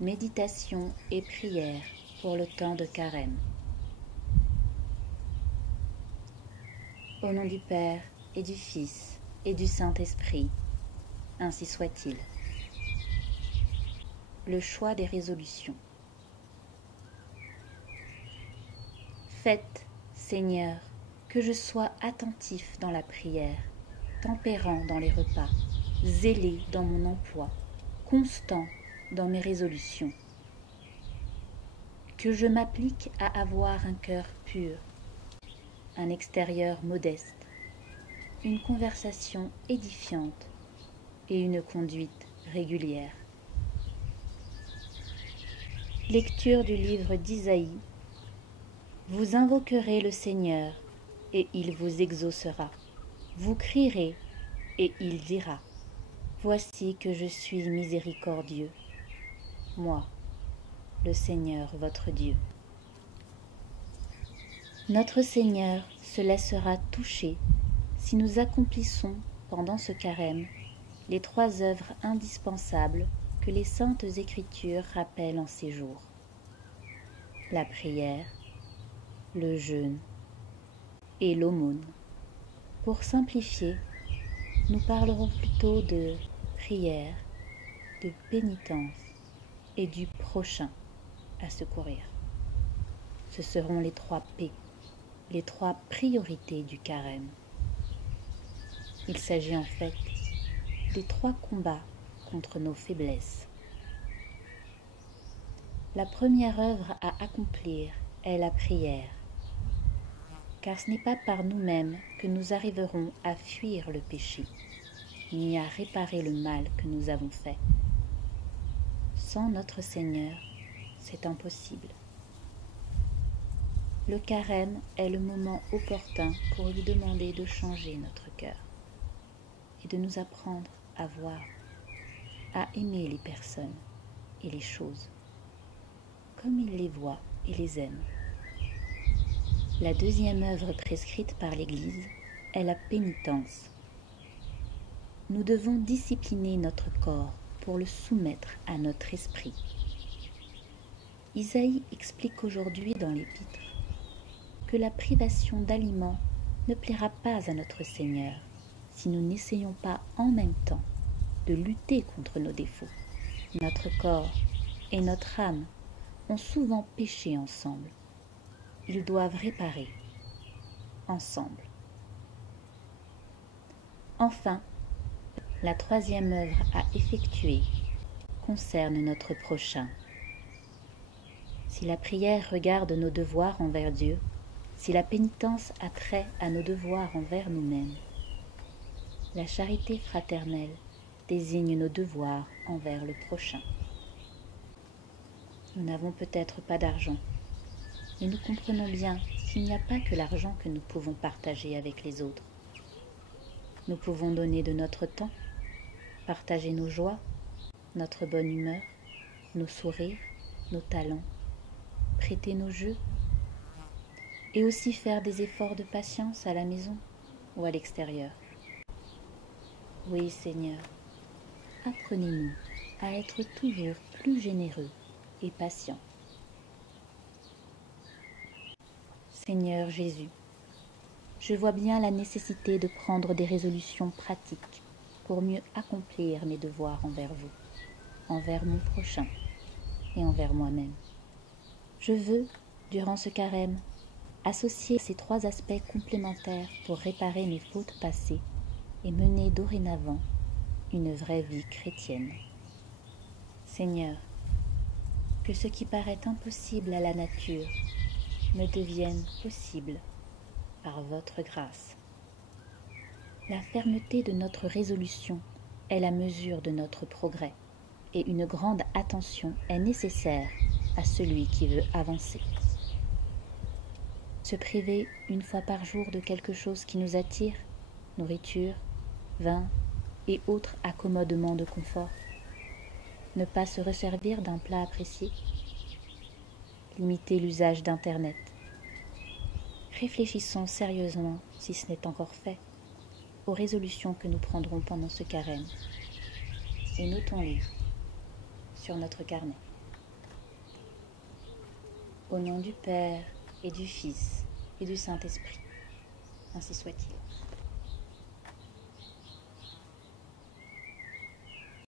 Méditation et prière pour le temps de carême. Au nom du Père et du Fils et du Saint-Esprit, ainsi soit-il. Le choix des résolutions. Faites, Seigneur, que je sois attentif dans la prière, tempérant dans les repas, zélé dans mon emploi, constant dans mes résolutions. Que je m'applique à avoir un cœur pur, un extérieur modeste, une conversation édifiante et une conduite régulière. Lecture du livre d'Isaïe. Vous invoquerez le Seigneur et il vous exaucera. Vous crierez et il dira, voici que je suis miséricordieux, moi, le Seigneur votre Dieu. Notre Seigneur se laissera toucher si nous accomplissons pendant ce carême les 3 œuvres indispensables que les Saintes Écritures rappellent en ces jours: la prière, le jeûne et l'aumône. Pour simplifier, nous parlerons plutôt de prière, de pénitence et du prochain à secourir. Ce seront les 3 P, les 3 priorités du carême. Il s'agit en fait des 3 combats contre nos faiblesses. La première œuvre à accomplir est la prière, car ce n'est pas par nous-mêmes que nous arriverons à fuir le péché, ni à réparer le mal que nous avons fait. Sans notre Seigneur, c'est impossible. Le carême est le moment opportun pour lui demander de changer notre cœur et de nous apprendre à voir, à aimer les personnes et les choses, comme il les voit et les aime. La deuxième œuvre prescrite par l'Église est la pénitence. Nous devons discipliner notre corps pour le soumettre à notre esprit. Isaïe explique aujourd'hui dans l'Épître que la privation d'aliments ne plaira pas à notre Seigneur si nous n'essayons pas en même temps de lutter contre nos défauts. Notre corps et notre âme ont souvent péché ensemble. Ils doivent réparer ensemble. Enfin, la 3e œuvre à effectuer concerne notre prochain. Si la prière regarde nos devoirs envers Dieu, si la pénitence a trait à nos devoirs envers nous-mêmes, la charité fraternelle désigne nos devoirs envers le prochain. Nous n'avons peut-être pas d'argent, mais nous comprenons bien qu'il n'y a pas que l'argent que nous pouvons partager avec les autres. Nous pouvons donner de notre temps, partager nos joies, notre bonne humeur, nos sourires, nos talents, prêter nos jeux, et aussi faire des efforts de patience à la maison ou à l'extérieur. Oui, Seigneur, apprenez-nous à être toujours plus généreux et patients. Seigneur Jésus, je vois bien la nécessité de prendre des résolutions pratiques pour mieux accomplir mes devoirs envers vous, envers mon prochain et envers moi-même. Je veux, durant ce carême, associer ces 3 aspects complémentaires pour réparer mes fautes passées et mener dorénavant une vraie vie chrétienne. Seigneur, que ce qui paraît impossible à la nature me devienne possible par votre grâce. La fermeté de notre résolution est la mesure de notre progrès, et une grande attention est nécessaire à celui qui veut avancer. Se priver une fois par jour de quelque chose qui nous attire, nourriture, vin et autres accommodements de confort. Ne pas se resservir d'un plat apprécié. Limiter l'usage d'Internet. Réfléchissons sérieusement, si ce n'est encore fait, aux résolutions que nous prendrons pendant ce carême et notons-les sur notre carnet. Au nom du Père, et du Fils, et du Saint-Esprit. Ainsi soit-il.